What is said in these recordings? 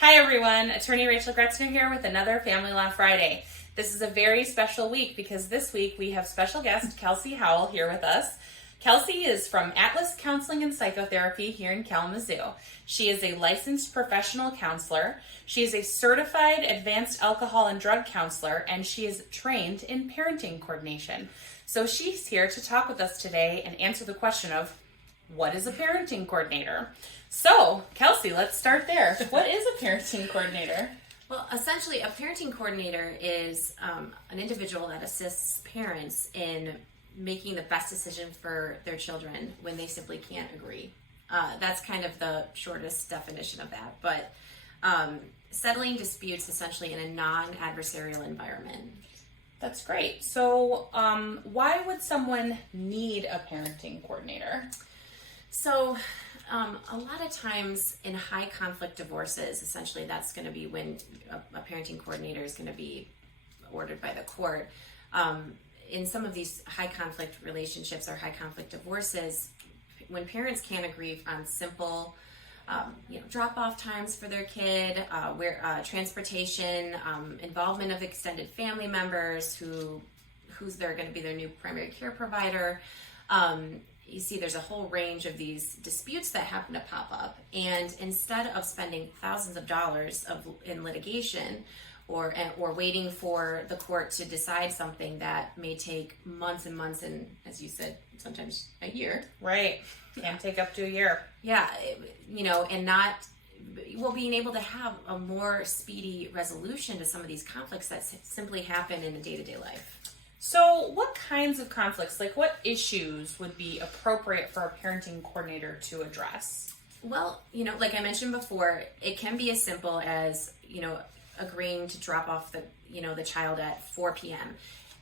Hi everyone, Attorney Rachel Gretzner here with another Family Law Friday. This is a very special week because this week we have special guest Kelsey Howell here with us. Kelsey is from Atlas Counseling and Psychotherapy here in Kalamazoo. She is a licensed professional counselor. She is a certified advanced alcohol and drug counselor, and she is trained in parenting coordination. So she's here to talk with us today and answer the question of, what is a parenting coordinator? So, Kelsey, let's start there. What is a parenting coordinator? Well, essentially, a parenting coordinator is an individual that assists parents in making the best decision for their children when they simply can't agree. That's kind of the shortest definition of that. But settling disputes essentially in a non-adversarial environment. That's great. So, why would someone need a parenting coordinator? So, a lot of times in high conflict divorces, essentially that's going to be when a parenting coordinator is going to be ordered by the court. In some of these high conflict relationships or high conflict divorces, when parents can't agree on simple drop-off times for their kid, transportation, involvement of extended family members who's they're going to be their new primary care provider. You see there's a whole range of these disputes that happen to pop up, and instead of spending thousands of dollars in litigation or waiting for the court to decide something that may take months and months and, as you said, sometimes a year. Right. Can take up to a year. Yeah, being able to have a more speedy resolution to some of these conflicts that simply happen in a day-to-day life. So what kinds of conflicts, like what issues would be appropriate for a parenting coordinator to address? Well, like I mentioned before, it can be as simple as, agreeing to drop off the child at 4 p.m.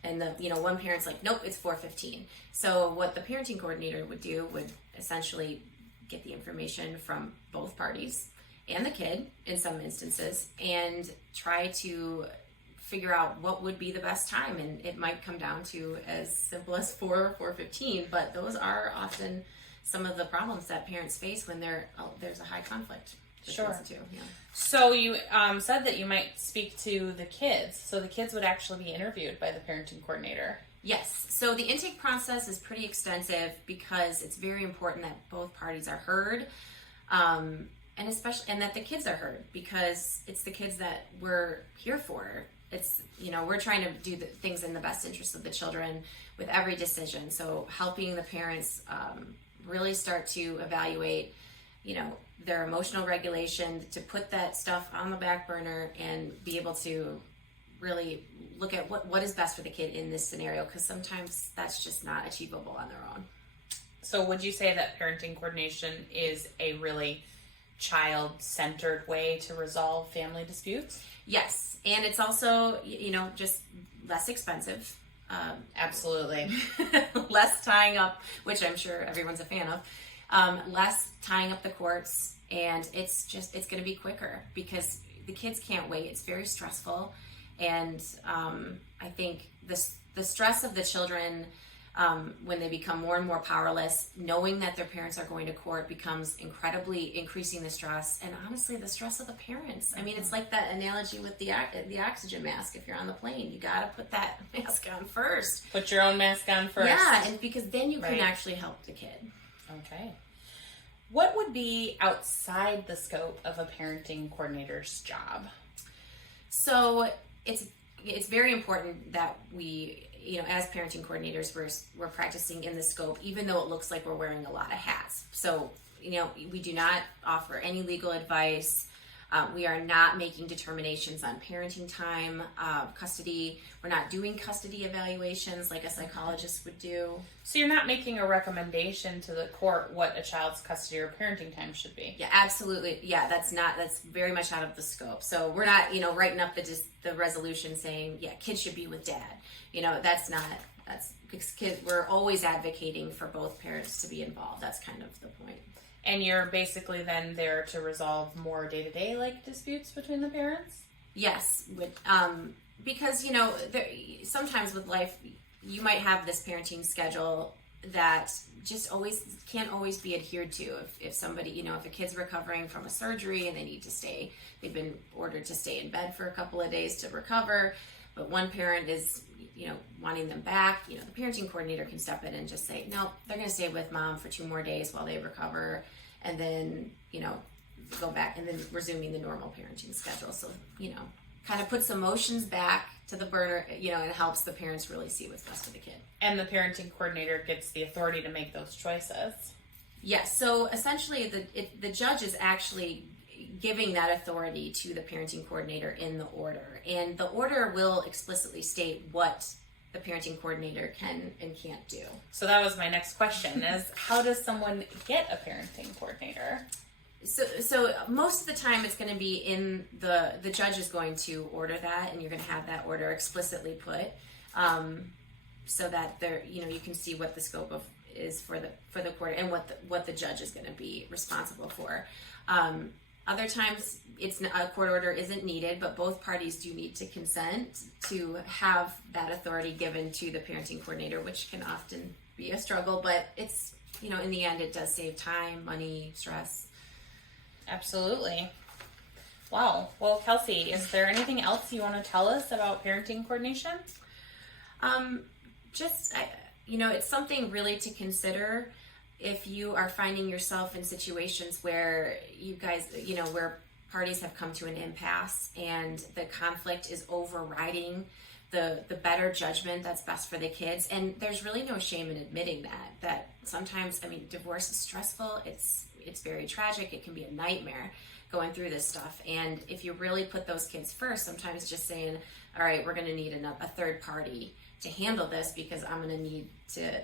And one parent's like, nope, it's 4:15. So what the parenting coordinator would do would essentially get the information from both parties and the kid in some instances and try to figure out what would be the best time, and it might come down to as simple as 4 or 4:15, but those are often some of the problems that parents face when there's a high conflict. Sure. Too, yeah. So you said that you might speak to the kids, so the kids would actually be interviewed by the parenting coordinator. Yes, so the intake process is pretty extensive because it's very important that both parties are heard, and that the kids are heard, because it's the kids that we're here for. It's, we're trying to do the things in the best interest of the children with every decision. So helping the parents really start to evaluate, their emotional regulation, to put that stuff on the back burner and be able to really look at what is best for the kid in this scenario, because sometimes that's just not achievable on their own. So would you say that parenting coordination is a really child-centered way to resolve family disputes? Yes, and it's also, just less expensive. Absolutely. Less tying up, which I'm sure everyone's a fan of, less tying up the courts, and it's going to be quicker because the kids can't wait. It's very stressful, and I think the stress of the children when they become more and more powerless, knowing that their parents are going to court becomes increasing the stress, and honestly the stress of the parents. I mean, it's like that analogy with the oxygen mask. If you're on the plane, you got to put that mask on first. Put your own mask on first. Yeah, and because then you can actually help the kid. Okay. What would be outside the scope of a parenting coordinator's job? So it's very important that we, as parenting coordinators, we're practicing in the scope, even though it looks like we're wearing a lot of hats. So, we do not offer any legal advice. We are not making determinations on parenting time, custody. We're not doing custody evaluations like a psychologist would do. So you're not making a recommendation to the court what a child's custody or parenting time should be? Yeah, absolutely. Yeah, that's very much out of the scope. So we're not, writing up the resolution saying, yeah, kids should be with dad. That's kids. We're always advocating for both parents to be involved. That's kind of the point. And you're basically then there to resolve more day-to-day like disputes between the parents? Yes, because sometimes with life you might have this parenting schedule that just can't always be adhered to. If somebody, if a kid's recovering from a surgery and they they've been ordered to stay in bed for a couple of days to recover, but one parent is, wanting them back. The parenting coordinator can step in and just say, no, they're going to stay with mom for 2 more days while they recover, and then, go back, and then resuming the normal parenting schedule. So, kind of puts emotions back to the burner, and helps the parents really see what's best for the kid. And the parenting coordinator gets the authority to make those choices. Yes. So essentially, the judge is actually giving that authority to the parenting coordinator in the order, and the order will explicitly state what the parenting coordinator can and can't do. So that was my next question: is how does someone get a parenting coordinator? So most of the time it's going to be in the judge is going to order that, and you're going to have that order explicitly put, so that there, you can see what the scope of is for the court, and what the judge is going to be responsible for. Other times a court order isn't needed, but both parties do need to consent to have that authority given to the parenting coordinator, which can often be a struggle, but it's, in the end it does save time, money, stress. Absolutely. Wow. Well, Kelsey, is there anything else you want to tell us about parenting coordination? It's something really to consider if you are finding yourself in situations where you guys, where parties have come to an impasse and the conflict is overriding the better judgment that's best for the kids. And there's really no shame in admitting that sometimes, divorce is stressful. It's very tragic. It can be a nightmare going through this stuff. And if you really put those kids first, sometimes just saying, all right, we're going to need a third party to handle this because I'm going to need to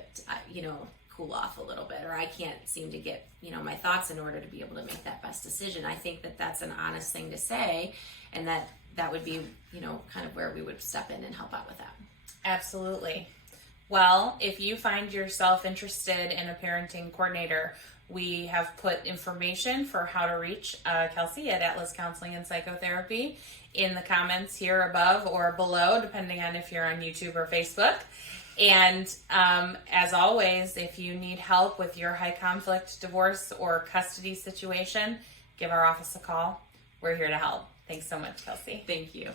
cool off a little bit, or I can't seem to get, my thoughts in order to be able to make that best decision. I think that that's an honest thing to say, and that would be, kind of where we would step in and help out with that. Absolutely. Well, if you find yourself interested in a parenting coordinator, we have put information for how to reach Kelsey at Atlas Counseling and Psychotherapy in the comments here above or below, depending on if you're on YouTube or Facebook. And as always, if you need help with your high conflict divorce or custody situation, give our office a call. We're here to help. Thanks so much, Kelsey. Thank you.